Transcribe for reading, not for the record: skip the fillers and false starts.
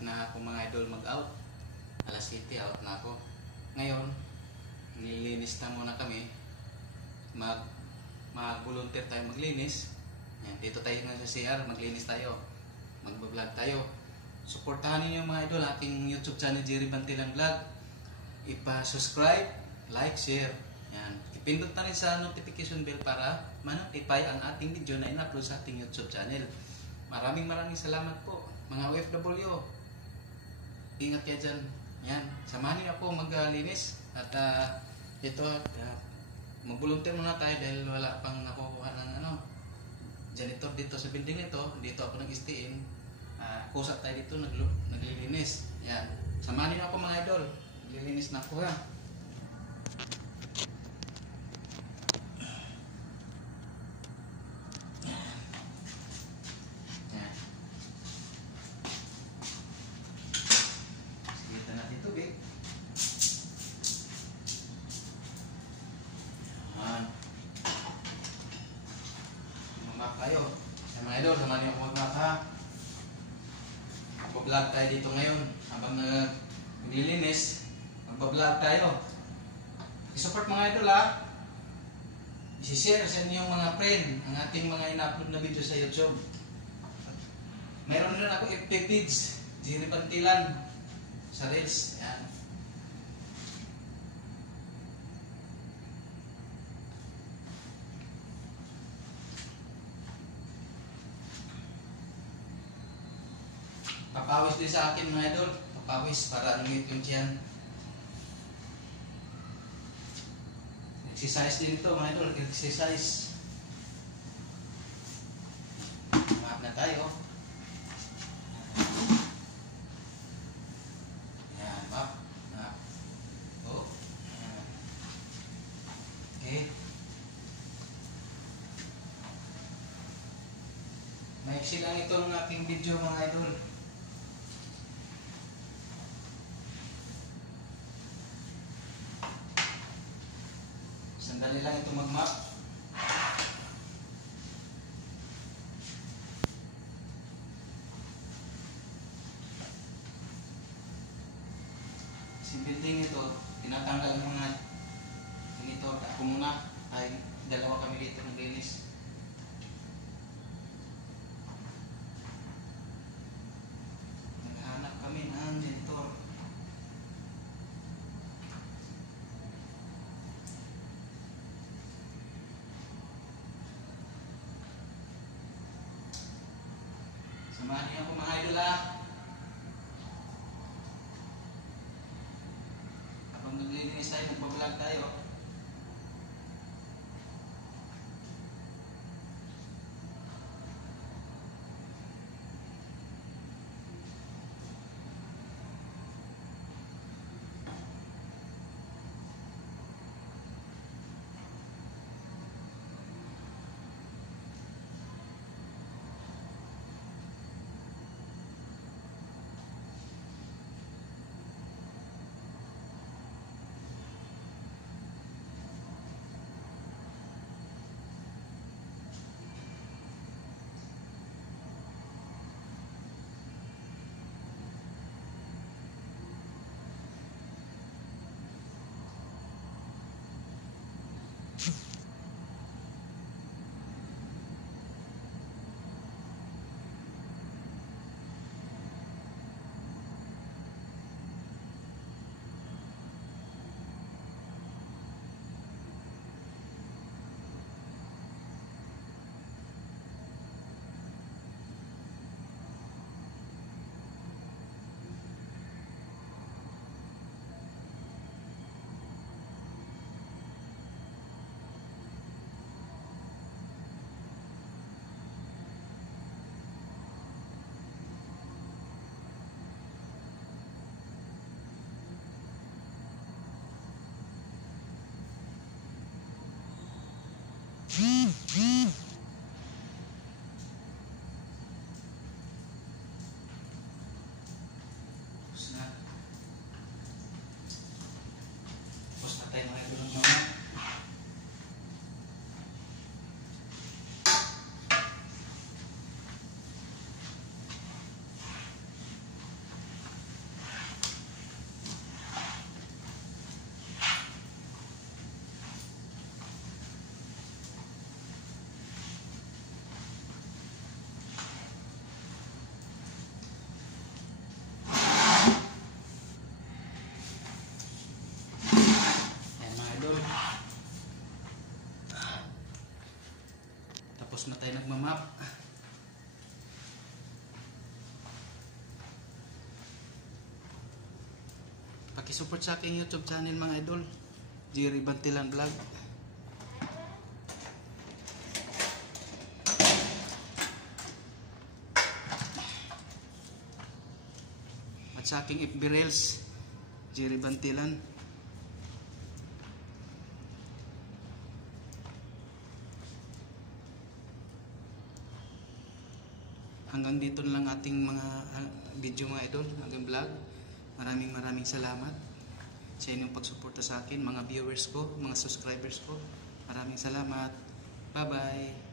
Balik na ako mga idol mag-out. Alas 7 out na ako. Ngayon, nililinis na muna kami. Mag-volunteer tayo maglinis. Yan, dito tayo nga sa CR, maglinis tayo. Mag-vlog tayo. Suportahan niyo mga idol aking YouTube channel Jerry Bantilan Vlog. Ipa-subscribe, like, share. Yan. Ipindot na rin sa notification bell para ma-notify ang ating video na in-upload sa ating YouTube channel. Maraming salamat po mga OFW. Ingat kayo dyan. Yan. Samahan niyo ako maglinis. At ito, mag-volunteer muna tayo dahil wala pang nakukuha ng janitor dito sa building ito. Dito ako nag-stayin. Kusat tayo dito, naglilinis. Yan. Samahan niyo ako mga idol. Naglilinis na ako ha. Tayo. Sa mga idol, samahan niyo ako mag-map ha. Mag-vlog tayo dito ngayon. Habang naglilinis, mag-vlog tayo. I-support mga idol ha. I-share sa inyong mga friend ang ating mga in-upload na video sa YouTube. Mayroon rin ako FB page, Jerry Bantilan sa Reels. Yan. Papawis din sa akin mga idol. Papawis para lumit yung tiyan. Exercise din ito mga idol. Exercise. Mat na tayo. Yan. Map. Map. Oh. Yan. Okay. Maiksi lang ito ang aking video mga idol. Sandali lang ito mag-map. Si building ito, tinatanggal ng mga janitor. Ako muna, ay dalawa kami dito ng linis. Naghahanap kami ng janitor. Samahan niyo ako mga idol ha. Habang naglilinis tayo, magbablog tayo. Tapos na tayo nagmamap. Pakisupport sa aking YouTube channel mga idol, Jerry Bantilan Vlog. At sa aking FB Reels, Jerry Bantilan. Hanggang dito na lang ating mga video mga idol, hanggang vlog. Maraming salamat sa inyong pagsuporta sa akin, mga viewers ko, mga subscribers ko. Maraming salamat. Bye bye.